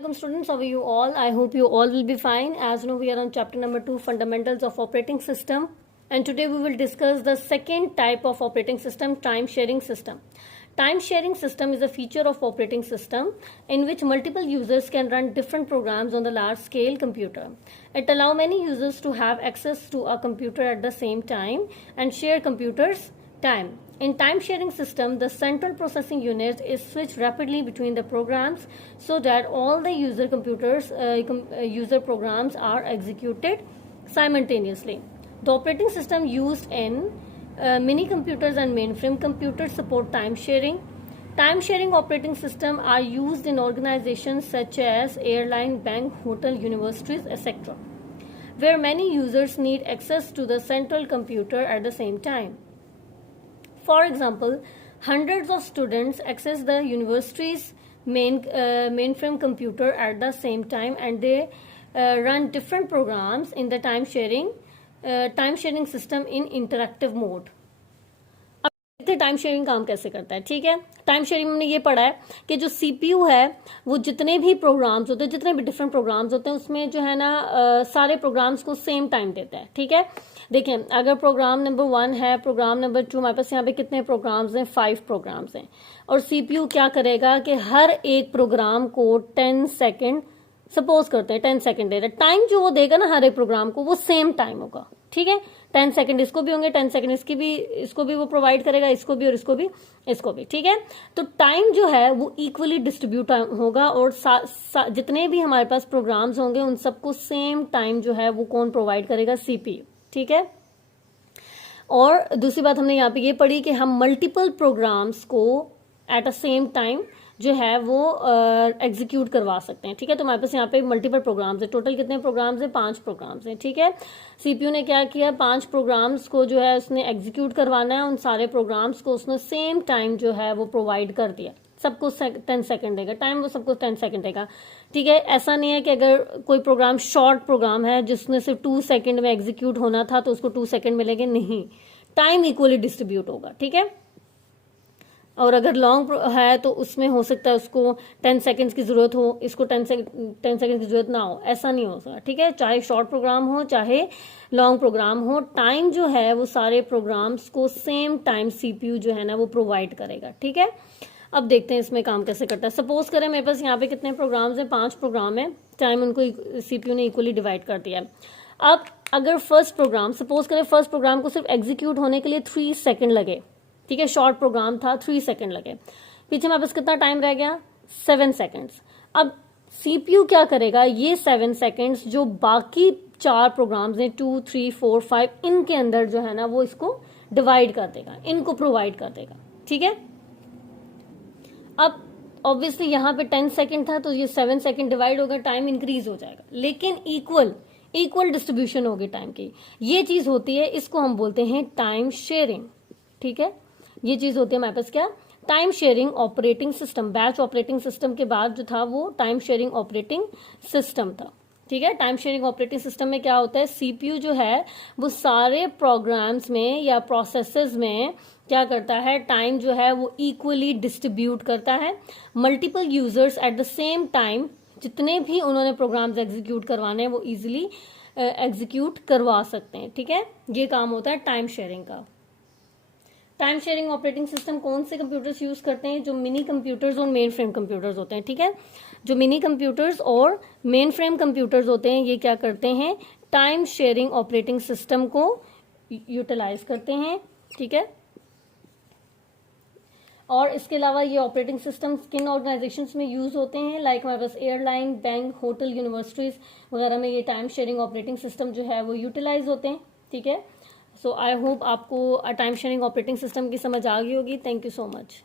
Welcome students, how are you all? I hope you all will be fine. As you know, we are on chapter number 2, fundamentals of operating system, and today we will discuss the second type of operating system, time sharing system. Time sharing system is a feature of operating system in which multiple users can run different programs on the large scale computer. It allows many users to have access to a computer at the same time and share computers time. In time sharing system, the central processing unit is switched rapidly between the programs so that all the user programs are executed simultaneously. The operating system used in mini computers and mainframe computers support time sharing. Time sharing operating systems are used in organizations such as airline, bank, hotel, universities, etc., where many users need access to the central computer at the same time. For example, hundreds of students access the university's mainframe computer at the same time, and they run different programs in the time sharing system in interactive mode. अब देखते हैं time sharing काम कैसे करता है. ठीक है, time sharing में हमने ये पढ़ा है कि जो सीपीयू है वो जितने भी प्रोग्राम्स होते हैं, जितने भी डिफरेंट प्रोग्राम्स होते हैं, उसमें जो है ना सारे प्रोग्राम्स को सेम टाइम देता है. ठीक है, देखें, अगर प्रोग्राम नंबर 1 है, प्रोग्राम नंबर 2, हमारे पास यहाँ पे कितने प्रोग्राम्स हैं? 5 प्रोग्राम्स हैं. और सीपीयू क्या करेगा कि हर एक प्रोग्राम को 10 सेकेंड, सपोज करते हैं 10 सेकेंड दे रहे, टाइम जो वो देगा ना हर एक प्रोग्राम को वो सेम टाइम होगा. ठीक है, 10 सेकेंड इसको भी होंगे, 10 सेकेंड इसको भी वो प्रोवाइड करेगा, इसको भी और इसको भी. ठीक है, तो टाइम जो है वो इक्वली डिस्ट्रीब्यूट होगा और जितने भी हमारे पास प्रोग्राम्स होंगे उन सबको सेम टाइम जो है वो कौन प्रोवाइड करेगा? सीपीयू. ठीक है, और दूसरी बात हमने यहाँ पे ये पढ़ी कि हम मल्टीपल प्रोग्राम्स को एट अ सेम टाइम जो है वो एग्जीक्यूट करवा सकते हैं. ठीक है, तो हमारे पास यहाँ पे मल्टीपल प्रोग्राम्स है. टोटल कितने प्रोग्राम्स हैं? 5 प्रोग्राम्स हैं. ठीक है, सीपीयू ने क्या किया? 5 प्रोग्राम्स को जो है उसने एग्जीक्यूट करवाना है. उन सारे प्रोग्राम्स को उसने सेम टाइम जो है वो प्रोवाइड कर दिया. सबको 10 सेकेंड देगा टाइम, वो सबको 10 सेकेंड देगा. ठीक है, ऐसा नहीं है कि अगर कोई प्रोग्राम शॉर्ट प्रोग्राम है जिसने सिर्फ 2 सेकेंड में एग्जीक्यूट होना था तो उसको 2 सेकेंड मिलेंगे. नहीं, टाइम इक्वली डिस्ट्रीब्यूट होगा. ठीक है, और अगर लॉन्ग है तो उसमें हो सकता है उसको 10 सेकेंड्स की जरूरत हो, इसको 10 सेकेंड की जरूरत ना हो. ऐसा नहीं हो सकता. ठीक है, चाहे शॉर्ट प्रोग्राम हो चाहे लॉन्ग प्रोग्राम हो, टाइम जो है वो सारे प्रोग्राम्स को सेम टाइम सीपीयू जो है ना वो प्रोवाइड करेगा. ठीक है, अब देखते हैं इसमें काम कैसे करता है. सपोज करें मेरे पास यहाँ पे कितने प्रोग्राम्स हैं? 5 प्रोग्राम है. टाइम उनको सीपीयू ने इक्वली डिवाइड कर दिया है. अब अगर फर्स्ट प्रोग्राम, सपोज करें फर्स्ट प्रोग्राम को सिर्फ एग्जीक्यूट होने के लिए 3 सेकेंड लगे. ठीक है, शॉर्ट प्रोग्राम था, 3 सेकेंड लगे. पीछे हमारे पास कितना टाइम रह गया? 7 सेकेंड्स. अब सीपीयू क्या करेगा? ये 7 सेकेंड्स जो बाकी 4 प्रोग्राम्स हैं 2, 3, 4, 5, इनके अंदर जो है ना वो इसको डिवाइड कर देगा, इनको प्रोवाइड कर देगा. ठीक है, अब ऑब्वियसली यहाँ पे 10 सेकेंड था तो ये 7 सेकेंड डिवाइड होगा, टाइम इंक्रीज हो जाएगा, लेकिन इक्वल डिस्ट्रीब्यूशन होगी टाइम की. ये चीज होती है, इसको हम बोलते हैं टाइम शेयरिंग. ठीक है, ये चीज होती है हमारे पास क्या? Time sharing operating system. Batch operating system के बाद जो था वो टाइम शेयरिंग ऑपरेटिंग सिस्टम था. ठीक है, टाइम शेयरिंग ऑपरेटिंग सिस्टम में क्या होता है? सीपीयू जो है वो सारे प्रोग्राम्स में या प्रोसेसेस में क्या करता है? टाइम जो है वो इक्वली डिस्ट्रीब्यूट करता है. Multiple users at the same time, जितने भी उन्होंने प्रोग्राम्स एग्जीक्यूट करवाने हैं वो इजिली एग्जीक्यूट करवा सकते हैं. ठीक है, ये काम होता है टाइम शेयरिंग का. टाइम शेयरिंग ऑपरेटिंग सिस्टम कौन से कंप्यूटर्स यूज करते हैं? जो मिनी कंप्यूटर्स और मेन फ्रेम कंप्यूटर्स होते हैं. ठीक है, जो मिनी कंप्यूटर्स और मेन फ्रेम कंप्यूटर्स होते हैं ये क्या करते हैं? टाइम शेयरिंग ऑपरेटिंग सिस्टम को यूटिलाइज करते हैं. ठीक है, और इसके अलावा ये ऑपरेटिंग सिस्टम किन ऑर्गेनाइजेशंस में यूज होते हैं? लाइक हमारे पास एयरलाइन, बैंक, होटल, यूनिवर्सिटीज वगैरह में ये टाइम शेयरिंग ऑपरेटिंग सिस्टम जो है वो यूटिलाइज होते हैं. ठीक है, सो आई होप आपको टाइम शेयरिंग ऑपरेटिंग सिस्टम की समझ आ गई होगी. Thank you so much.